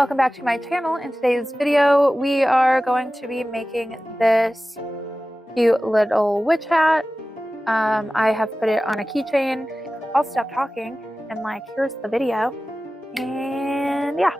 Welcome back to my channel. In today's video, we are going to be making this cute little witch hat. I have put it on a keychain. I'll stop talking and here's the video. And yeah.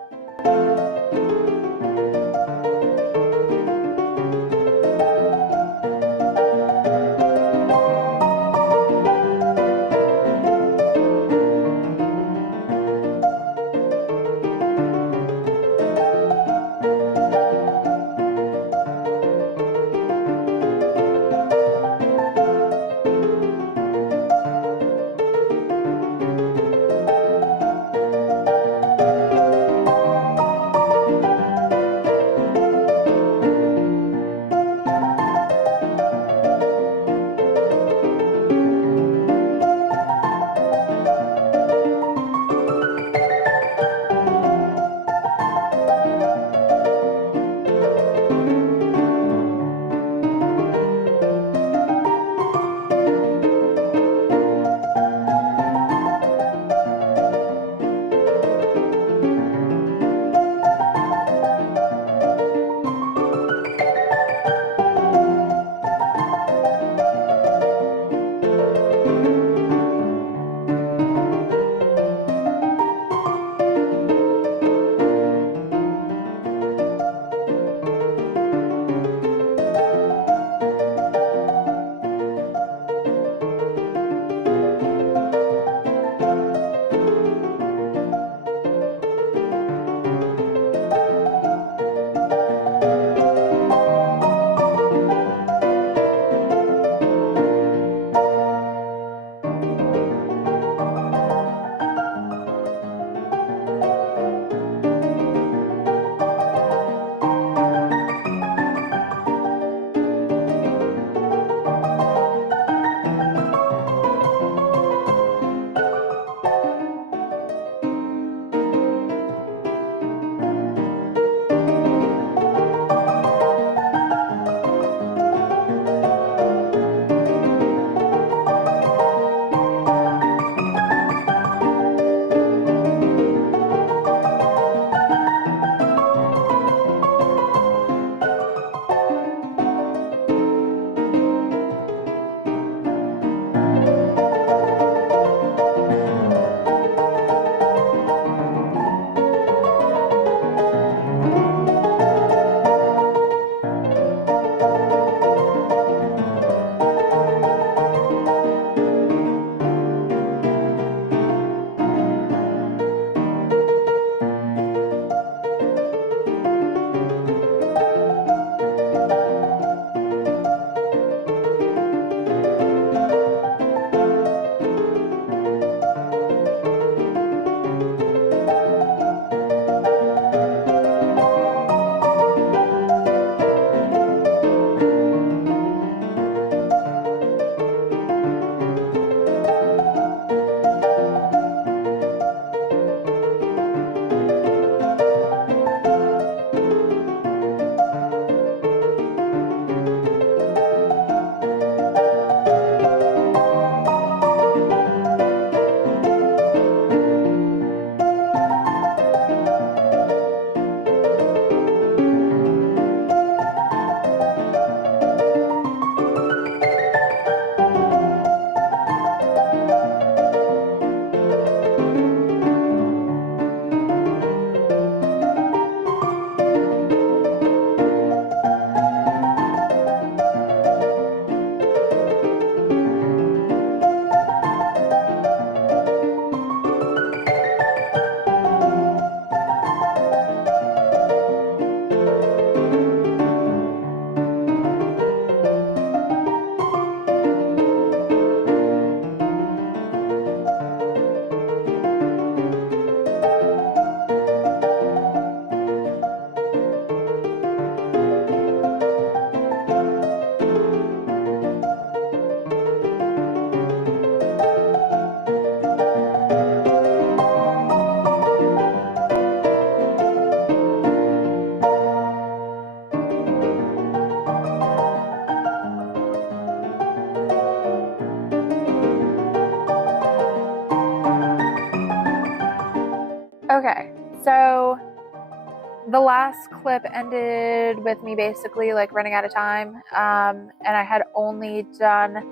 the last clip ended with me basically like running out of time, and I had only done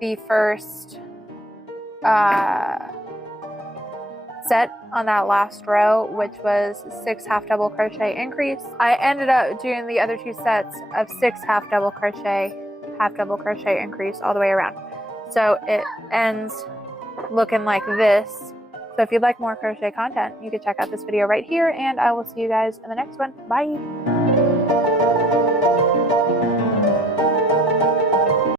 the first set on that last row, which was 6 half double crochet increase. I ended up doing the other 2 sets of 6 half double crochet increase all the way around. So it ends looking like this. So if you'd like more crochet content, you can check out this video right here, and I will see you guys in the next one. Bye!